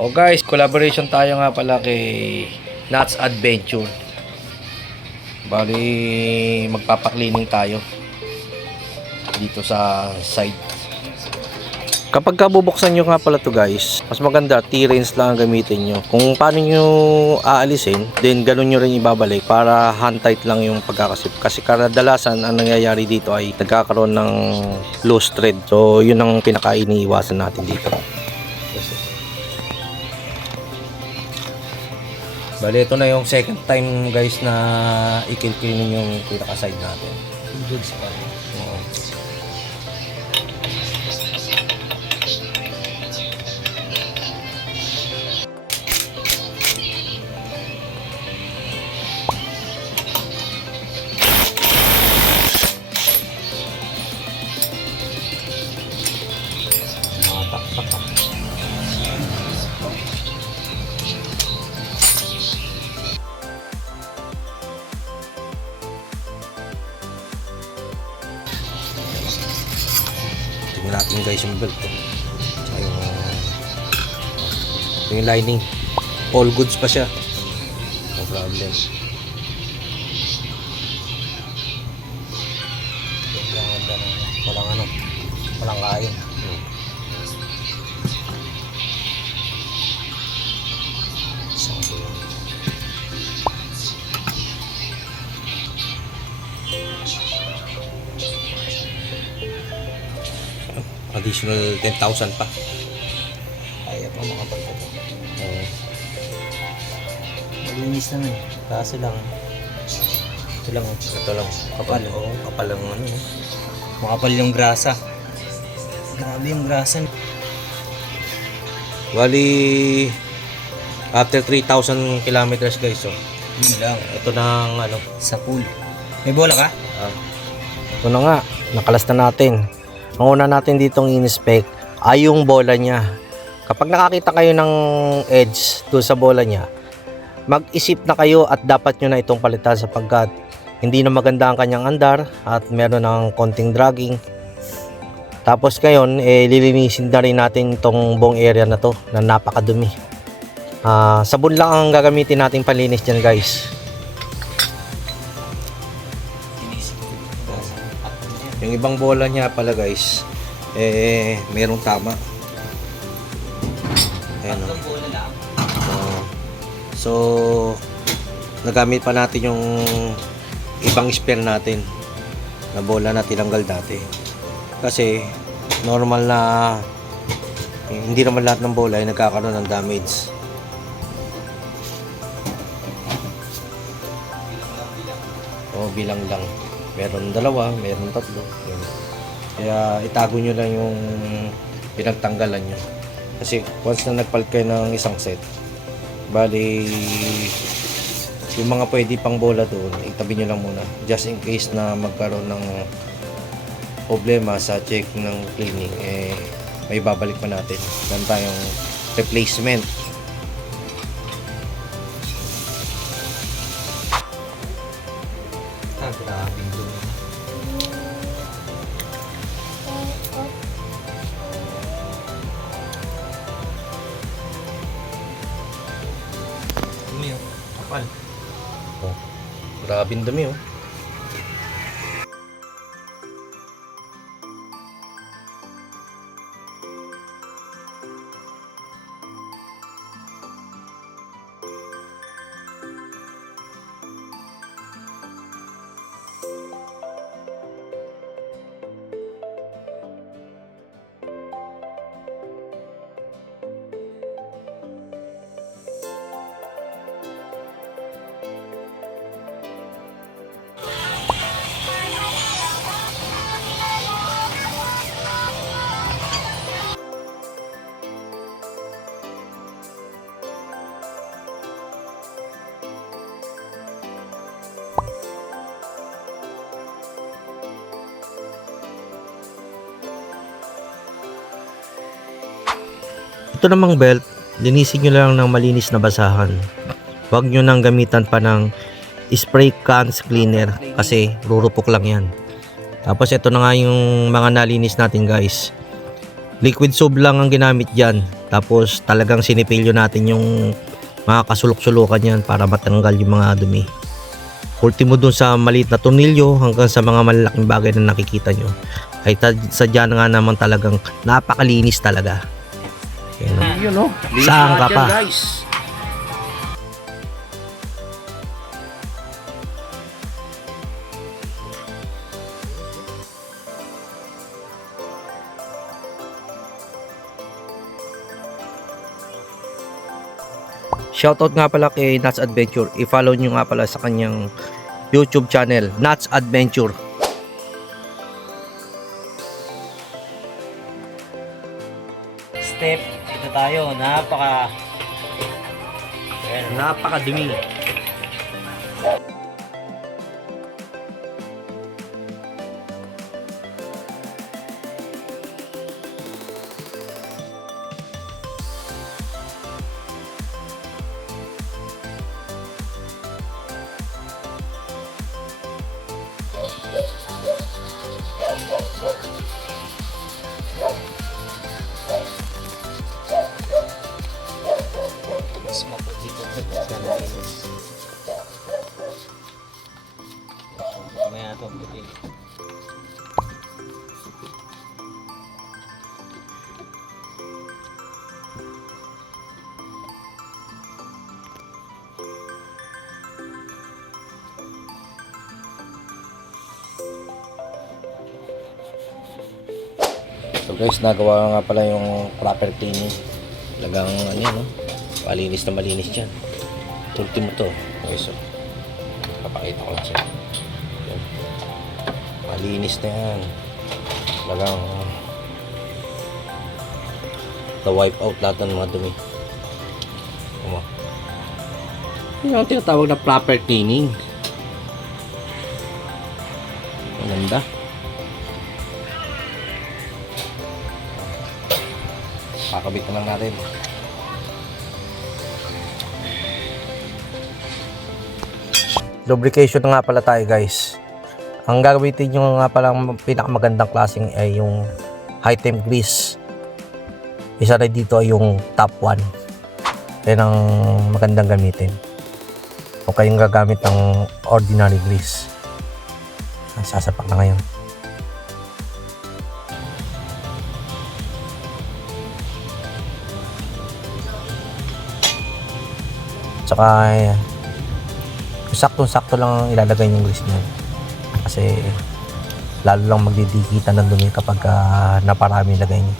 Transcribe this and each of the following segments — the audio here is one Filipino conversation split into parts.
Oh guys, collaboration tayo nga pala kay Nuts Adventure. Bali, magpapaklining tayo dito sa side. Kapag bubuksan nyo nga pala to guys, mas maganda T-rinse lang ang gamitin nyo. Kung paano nyo aalisin, then ganun nyo rin ibabalik para hand tight lang yung pagkakasip. Kasi kadalasan ang nangyayari dito ay nagkakaroon ng loose thread. So yun ang pinaka-iniiwasan natin dito. Bali, ito na yung second time guys na i-cleaning yung pinaka-side natin. Goods pa rin. Oo. Tingnan natin guys yung belt. Tsaka yung lining. All goods pa siya. No problem. Walang kain. Additional 10,000 pa. Kaya pa makapagod. Oo. Malinis naman. Kaso lang. Ito lang. Kapal. Oo, kapal lang ano. Makapal yung grasa. Grabe yung grasa. Bali, after 3,000 kilometers guys, oh. Yun lang. Ito na ang ano. Sa pool. May bola ka? Ito na nga. Nakalas na natin. Ang una natin ditong in-inspect ay yung bola niya. Kapag nakakita kayo ng edge doon sa bola niya, mag-isip na kayo at dapat nyo na itong palitan sapagkat hindi na maganda ang kanyang andar at meron ng konting dragging. Tapos ngayon, lilinisin na rin natin itong buong area na to na napakadumi. Sabon lang ang gagamitin natin panlinis dyan guys. Yung ibang bola niya pala guys, merong tama. Ayan, Tatlong bola lang. so nagamit pa natin yung ibang spare natin na bola na tinanggal dati. Kasi normal na hindi naman lahat ng bola ay nagkakaroon ng damage. O bilang lang. Meron dalawa, meron tatlo. Yun. Kaya itago nyo lang yung pinagtanggalan nyo. Kasi once na nagpalit kayo ng isang set, bali yung mga pwede pang bola doon, itabi nyo lang muna. Just in case na magkaroon ng problema sa check ng cleaning, may babalik pa natin. Dan tayong replacement. Grabe yung dumi. Dumi oh. Kapal. Oh, grabing dumi oh. Ito namang belt, linisin nyo lang ng malinis na basahan. Huwag nyo nang gamitan pa ng spray cans cleaner kasi rurupok lang yan. Tapos ito na nga yung mga nalinis natin guys. Liquid soap lang ang ginamit dyan. Tapos talagang sinipilyo natin yung mga kasulok-sulukan yan para matanggal yung mga dumi. Ultimo dun sa maliit na tornilyo hanggang sa mga malalaking bagay na nakikita nyo. Ay sadya na nga naman talagang napakalinis talaga. Yun, no? Saan ka pa? Guys. Shoutout nga pala kay Nuts Adventure. I-follow nyo nga pala sa kanyang YouTube channel, Nuts Adventure. Step, ito tayo. Napakadumi. Mas maputi ko ito. Mamaya ito, puti. So guys, nagawa nga pala yung proper cleaning. Talagang ano yun, no? Malinis na malinis dyan. Ultimo to. Okay, so papakita ko lang sa'yo. Yan. Malinis na yan. Talagang na-wipe out lahat ng mga dumi. Yun ang tinatawag na proper cleaning. Maganda. Kakabit na lang natin. Lubrication na nga pala tayo guys. Ang gagamitin nyo nga pala pinakamagandang klaseng ay yung high temp grease. Isa rin dito ay yung top 1. Yan ang magandang gamitin. O kayong gagamit ng ordinary grease. Sasapak na ngayon. Tsaka saktong-sakto lang ang ilalagay yung grease niyan. Kasi lalo lang magdidikita ng dumi kapag naparami ilagay niyo.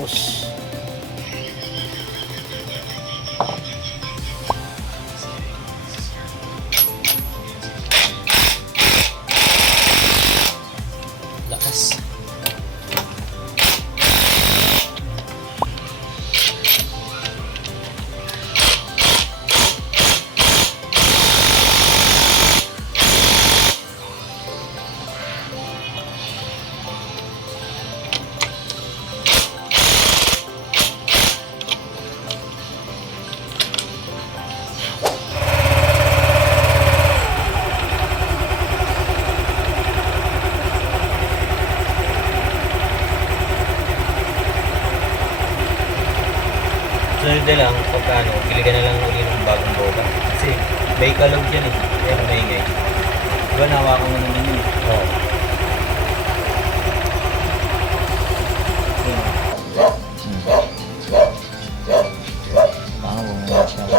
Ayos. Lakas. Sunod na lang, pagka ano, piligan na lang uli ng bagong boba. Kasi may kalog yan eh. Kaya maingay. Diba nahawakan mo naman yun? Oo. Baka bumaya siya.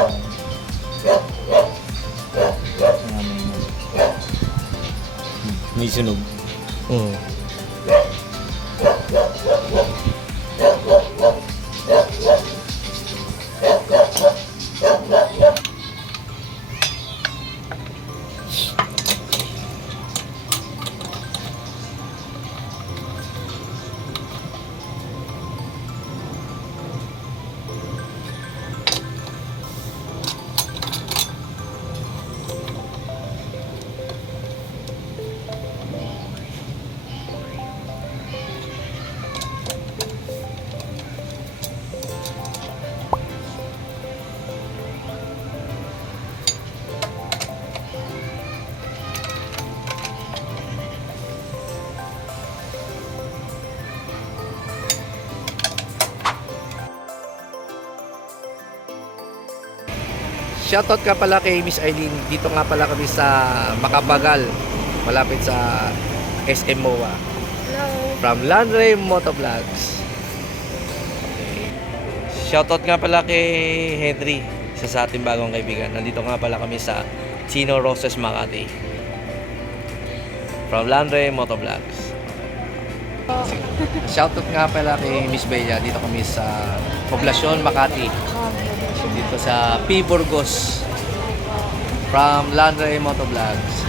May sunog. Hmm. Shoutout ka pala kay Miss Eileen. Dito nga pala kami sa Makabagal, malapit sa SM MOA. Hello. From Landre Motovlogs. Okay. Shoutout nga pala kay Henry, isa sa ating bagong kaibigan. Nandito nga pala kami sa Chino Roses, Makati. From Landre Motovlogs. Shoutout nga pala kay Miss Bella. Dito kami sa Poblacion, Makati. Dito sa P. Burgos. From Landre Motovlogs.